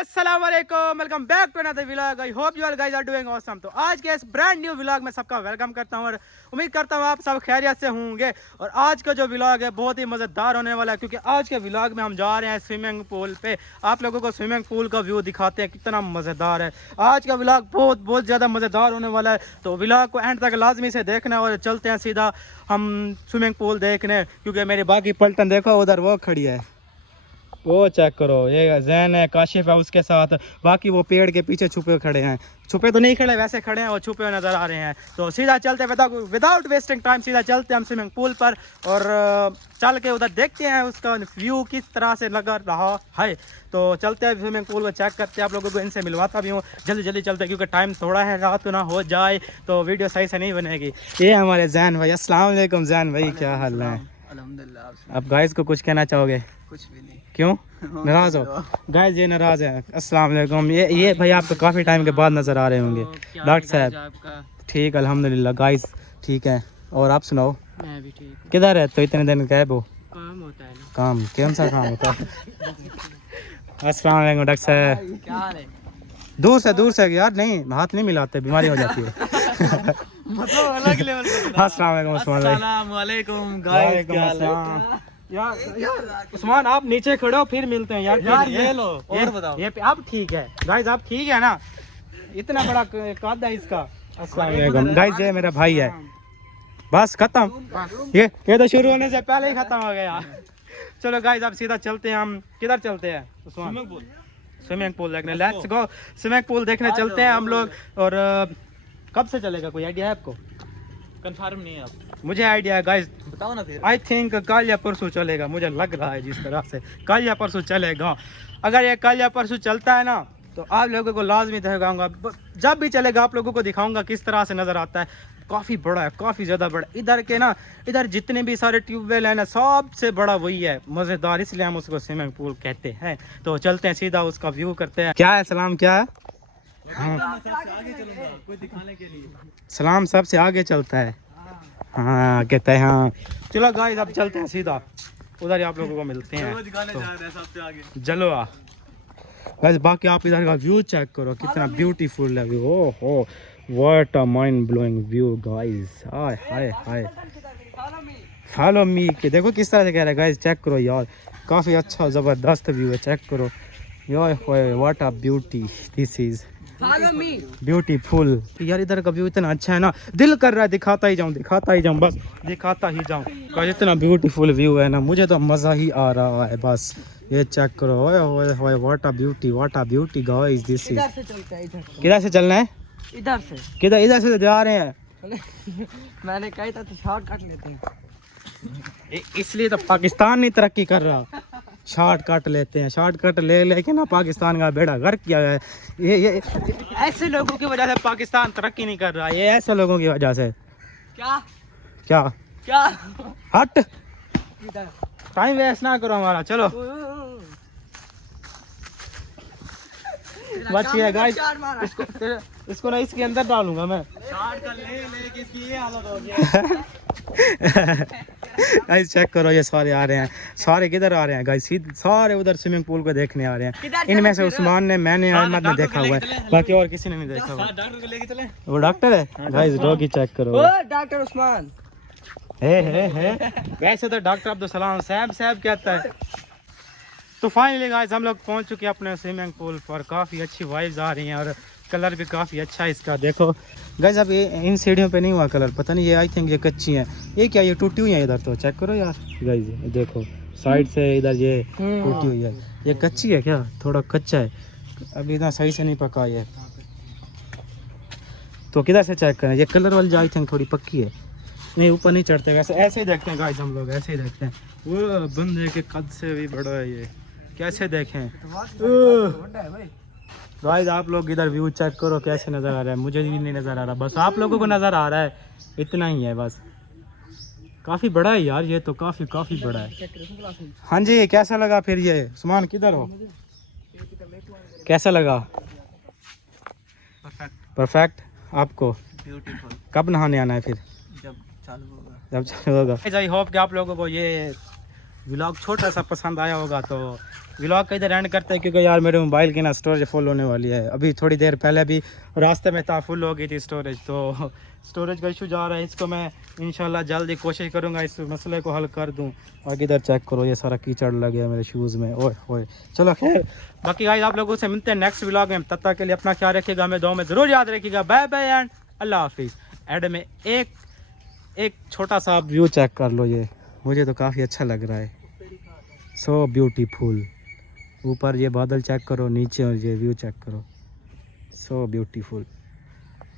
अस्सलाम वालेकुम, welcome back to another vlog. I hope you all guys are doing awesome. तो आज के इस ब्रांड न्यू व्लॉग में सबका वेलकम करता हूं और उम्मीद करता हूं आप सब खैरियत से होंगे। और आज का जो व्लॉग है बहुत ही मज़ेदार होने वाला है, क्योंकि आज के व्लॉग में हम जा रहे हैं स्विमिंग पूल पे। आप लोगों को स्विमिंग पूल का व्यू दिखाते हैं कितना मज़ेदार है। आज का व्लॉग बहुत ज़्यादा मज़ेदार होने वाला है, तो व्लॉग को एंड तक लाजमी से देखना है। और चलते हैं सीधा हम स्विमिंग पूल देखने, क्योंकि मेरी बाकी पलटन देखो उधर वो खड़ी है, वो चेक करो। ये जैन है, काशिफ है उसके साथ, बाकी वो पेड़ के पीछे छुपे खड़े हैं। छुपे तो नहीं खड़े, वैसे खड़े हैं, वो छुपे हुए नज़र आ रहे हैं। तो सीधा चलते विदाउट वेस्टिंग टाइम सीधा चलते हैं हम स्विमिंग पूल पर, और चल के उधर देखते हैं उसका व्यू किस तरह से लग रहा है। तो चलते हैं स्विमिंग पूल को चेक करते हैं, आप लोगों को इनसे मिलवाता भी हूँ। जल्दी जल्दी चलते हैं क्योंकि टाइम थोड़ा है, रात को ना हो जाए तो वीडियो सही से नहीं बनेगी। ये हमारे जैन भाई, अस्सलाम वालेकुम जैन भाई, क्या हाल है? अल्हम्दुलिल्लाह। अब गाइस को कुछ कहना चाहोगे? कुछ भी नहीं। क्यों नाराज हो? गाइस ये नाराज है। अस्सलाम वालेकुम। ये भाई आपको काफ़ी टाइम के बाद नज़र आ रहे होंगे। डॉक्टर साहब ठीक अल्हम्दुलिल्लाह गाइस ठीक है। और आप सुनाओ? मैं भी ठीक। किधर है तो इतने दिन गायब हो? काम होता है ना। काम कौन सा काम होता है? अस्सलाम वालेकुम डॉक्टर साहब। क्या हाल है? दूर से यार, नहीं हाथ नहीं मिलाते, बीमारी हो जाती है। मतलब अलग लेवल का। अस्सलाम वालेकुम उस्मान भाई। अस्सलाम वालेकुम गाइस, क्या हाल है? यार उस्मान आप नीचे खड़े हो फिर मिलते हैं यार। ये लो और बताओ। ये अब ठीक है गाइस, आप ठीक है ना? इतना बड़ा कद है इसका। अस्सलाम वालेकुम गाइस, ये मेरा भाई है। बस खत्म, ये तो शुरू होने से पहले ही खत्म हो गया। चलो गाइस अब सीधा चलते हैं। हम किधर चलते हैं उस्मान? स्विमिंग पूल देखने। लेट्स गो स्विमिंग पूल देखने चलते हैं हम लोग। और कब से चलेगा, कोई आइडिया है आपको? कंफर्म नहीं है अब। मुझे आइडिया है गाइस, बताओ ना फिर। आई थिंक कल या परसों चलेगा, मुझे लग रहा है जिस तरह से कल या परसों चलेगा। अगर ये कल या परसों चलता है ना तो आप लोगों को लाजमी दिखाऊंगा। जब भी चलेगा आप लोगों को दिखाऊंगा किस तरह से नज़र आता है। काफ़ी बड़ा है, काफ़ी ज़्यादा बड़ा। इधर जितने भी सारे ट्यूबवेल हैं ना, सबसे बड़ा वही है, मज़ेदार, इसलिए हम उसको स्विमिंग पूल कहते हैं। तो चलते हैं सीधा उसका व्यू करते हैं। क्या है सलाम, क्या है? कोई दिखाने के लिए सलाम सबसे आगे चलता है। हाँ कहते हैं हाँ। चलो गाइस अब चलते हैं सीधा उधर ही आप लोगों को मिलते हैं। वो दिखाने जा रहे हैं सबसे आगे। चलो गाइस, बाकी आप इधर का व्यू चेक करो कितना ब्यूटीफुल है व्यू। ओहो what a mind blowing view guys. Hi hi hi, follow me के देखो किस तरह से कह रहा है गाइस, चेक करो यार, काफ़ी अच्छा ज़बरदस्त व्यू है, चेक करो यार। What a beauty, this is beautiful यार। इधर का व्यू इतना अच्छा है ना, दिल कर रहा है दिखाता ही जाऊं, बस दिखाता ही जाऊं। इतना ब्यूटीफुल व्यू है ना, मुझे तो मज़ा ही आ रहा है बस। ये चेक करो, ओए ओए ओए, what a beauty guys, this is. किधर से चलना है? इधर से। किधर? इधर से जा रहे हैं। मैंने कहा था तो शॉर्ट काट लेते हैं। इसलिए तो पाकिस्तान नहीं तरक्की कर रहा, शॉर्टकट लेते हैं। शॉर्टकट ले के ना पाकिस्तान का बेड़ा गर्क किया है। ये ऐसे लोगों की वजह से पाकिस्तान तरक्की नहीं कर रहा, ये ऐसे लोगों की वजह से। क्या क्या क्या? हट, इधर टाइम वेस्ट ना करो हमारा। चलो बचिए गाइस, इसको ना इसके अंदर डालूंगा मैं। किसकी ये हालत हो गया। गाइस चेक करो, ये सारे आ रहे हैं। सारे किधर आ रहे हैं गाइस? सारे उधर स्विमिंग पूल को देखने आ रहे हैं। इनमें से उस्मान ने, मैंने, अहमद ने देखा हुआ है, बाकी और किसी ने नहीं देखा हुआ। डॉक्टर को लेके चले। वो डॉक्टर है गाइस, डॉगी चेक करो। डॉक्टर उस्मान है वैसे तो डॉक्टर अब्दुल सलाम साहब कहता है। तो फाइनली गाइस हम लोग पहुंच चुके हैं अपने स्विमिंग पूल पर। काफ़ी अच्छी वाइब्स आ रही हैं और कलर भी काफ़ी अच्छा है इसका। देखो गाइस अब ये इन सीढ़ियों पे नहीं हुआ कलर, पता नहीं, ये आई थिंक ये कच्ची हैं। ये क्या, ये टूटी हुई है इधर, तो चेक करो यार गाइस, देखो साइड से इधर ये टूटी हुई है। ये कच्ची है क्या? थोड़ा कच्चा है, अभी इतना सही से नहीं पका ये। तो किधर से चेक करें? ये कलर वाली जो आई थिंक थोड़ी पक्की है। नहीं ऊपर नहीं चढ़ते, वैसे ऐसे ही देखते हैं गाइस, हम लोग ऐसे ही देखते हैं। वो बंदे के कद से भी बड़ा है ये, कैसे देखें गाइस। आप लोग इधर व्यू चेक करो कैसे नज़र आ रहा है, मुझे भी नहीं नज़र आ रहा, बस आप लोगों को नज़र आ रहा है, इतना ही है बस। काफ़ी बड़ा है यार ये तो, काफ़ी बड़ा है। हाँ जी, कैसा लगा फिर? ये सुमान किधर हो, कैसा लगा? परफेक्ट आपको? ब्यूटीफुल। कब नहाने आना है फिर? जब चालू होगा। जब चालू होगा। आई होप कि आप लोगों को ये व्लॉग छोटा सा पसंद आया होगा तो व्लॉग का इधर एंड करते हैं, क्योंकि यार मेरे मोबाइल की ना स्टोरेज फुल होने वाली है। अभी थोड़ी देर पहले भी रास्ते में था, फुल हो गई थी स्टोरेज, तो स्टोरेज का इशू जा रहा है। इसको मैं इंशाल्लाह जल्दी कोशिश करूँगा इस मसले को हल कर दूँ। आगे इधर चेक करो, ये सारा कीचड़ लग गया मेरे शूज़ में, ओए ओए। चलो खैर, बाकी गाइस आप लोगों से मिलते हैं नेक्स्ट व्लॉग में। तब तक के लिए अपना ख्याल रखिएगा, हमें दुआ में ज़रूर याद रखिएगा। बाय बाय एंड अल्लाह हाफिज़। एड में एक छोटा सा व्यू चेक कर लो, ये मुझे तो काफ़ी अच्छा लग रहा है, सो ब्यूटीफुल। ऊपर ये बादल चेक करो, नीचे और ये व्यू चेक करो, सो ब्यूटीफुल।